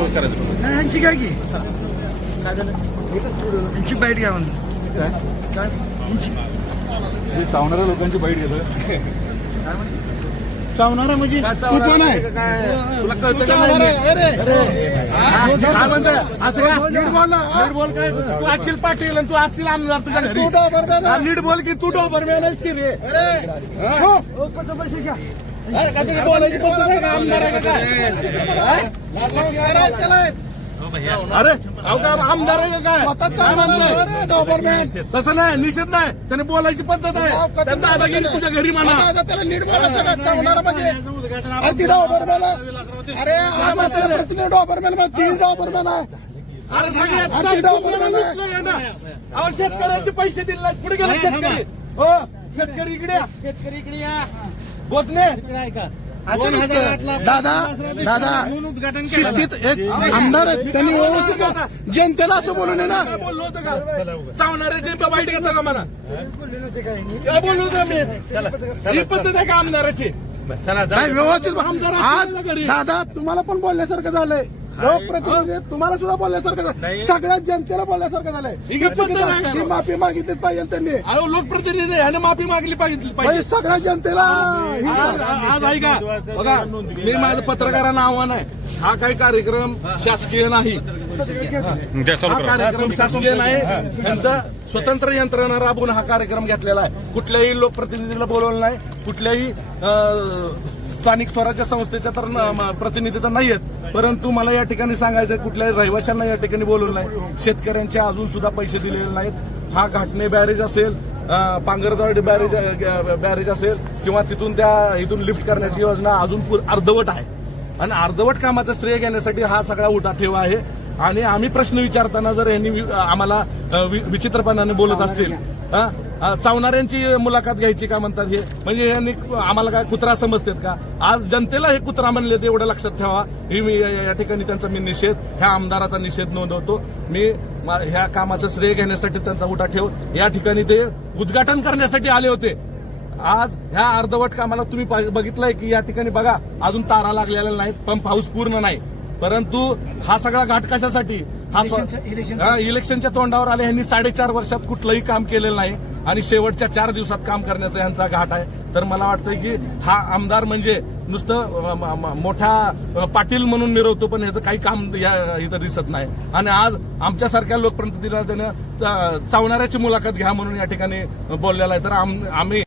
नाही यांची काय की. काय झालं? यांची बाईट घ्या म्हणून. काय? काय यांची हे चावणाऱ्या लोकांची बाईट घेतोय. चावणारा म्हणजे तू कोण आहे तुला तू कळतं का चावणार नाही? आहे अरे. काय म्हणतोय? असं का? नीट बोल ना, हा? नीट बोल काय? तू असशील पाटील आणि तू असशील आमदार तुझ्या घरी. तू डॉबरमॅन हा, आहे. नीट बोल की तू डॉबरमॅन आहेस की रे. अरे. छो. ओ, बोलायची पद्धत आहे का? आमदार आहे का काय? अरे अहो का आमदार आहे का काय? डॉबरमॅन. तसं नाही निषेध नाही. त्याने बोलायची पद्धत आहे. त्या दादागिरी तुझ्या घरी म्हणा. त्याला का चावणारा म्हणजे? अरे ती डॉबरमॅन आहे. अरे प्रतिनिधी डॉबरमॅन म्हणजे ती डॉबरमॅन आहे. अरे सगळ्यात डॉबरमॅन शेतकऱ्यांचे पैसे दिले. पुढे गेला शेतकरी. हो? शेतकरी इकडे या. शेतकरी इकडे या. बोचणे. असं नसतं. दादा दादा शिस्तीत एक आमदार आहेत त्यांनी व्यवस्थित जनतेला असं बोलू नये ना? काय बोललो होतं का? चावणाऱ्याचे वाईट घेता का मला काय बोललो होतं मी? ही पद्धत आहे का आमदाराची? नाही व्यवस्थित बोल. आमदार आज. दादा तुम्हाला पण बोलण्यासारखं झालंय. लोकप्रतिनिधी तुम्हाला सुद्धा बोलण्यासारखं झालं. सगळ्याच जनतेला बोलण्यासारखं झालंय. ही माफी मागितलीच पाहिजे त्यांनी. अहो लोकप्रतिनिधी ह्याने माफी मागली पाहिजे पाहिजे. सगळ्या जनतेला. ही आज ऐका. बघा मी माझं पत्रकारांना आव्हान आहे. हा काही कार्यक्रम शासकीय नाही. हा कार्यक्रम शासकीय नाही. त्यांचा स्वतंत्र यंत्रणा राबवून हा कार्यक्रम घेतलेला आहे. कुठल्याही लोकप्रतिनिधीला बोलवलं नाही. कुठल्याही स्थानिक स्वराज्य संस्थेच्या तर प्रतिनिधी तर नाही आहेत परंतु मला या ठिकाणी सांगायचं आहे, कुठल्याही रहिवाशांना या ठिकाणी बोलवलं नाही. शेतकऱ्यांचे अजून सुद्धा पैसे दिलेले नाहीत. हा घाटणे बॅरेज असेल अं, बॅरेज बॅरेज असेल किंवा तिथून त्या इथून लिफ्ट करण्याची योजना अजून अर्धवट आहे. आणि अर्धवट कामाचं श्रेय घेण्यासाठी हा सगळा उठाठेव आहे. आणि आम्ही प्रश्न विचारताना जर यांनी वि- आम्हाला वि- विचित्रपणाने बोलत असतील चावणाऱ्यांची मुलाखत घ्यायची का म्हणतात हे? म्हणजे यांनी आम्हाला काय कुत्रा समजतात का? आज जनतेला हे कुत्रा म्हणले एवढं लक्षात ठेवा. ही मी या ठिकाणी त्यांचा मी निषेध ह्या आमदाराचा निषेध नोंदवतो. मी ह्या कामाचं श्रेय घेण्यासाठी त्यांचा उठाठेव या ठिकाणी ते उद्घाटन करण्यासाठी आले होते. आज ह्या अर्धवट कामाला तुम्ही बघितलंय की या ठिकाणी बघा अजून तारा लागलेल्या नाहीत पंप हाऊस पूर्ण नाही. परंतु हा सगळा घाट कशासाठी? हा हा, इलेक्शनच्या तोंडावर आले यांनी साडेचार वर्षात कुठलंही काम केलेलं नाही. आणि शेवटच्या चार दिवसात काम करण्याचा यांचा घाट आहे. तर मला वाटतंय की हा आमदार म्हणजे नुसतं मोठा पाटील म्हणून मिरवतो पण ह्याचं काही काम या इथं दिसत नाही. आणि आज आमच्यासारख्या लोकप्रतिनिधीला त्यानं चा- चावणाऱ्याची मुलाखत घ्या म्हणून या ठिकाणी बोललेला आहे. तर आम- आम्ही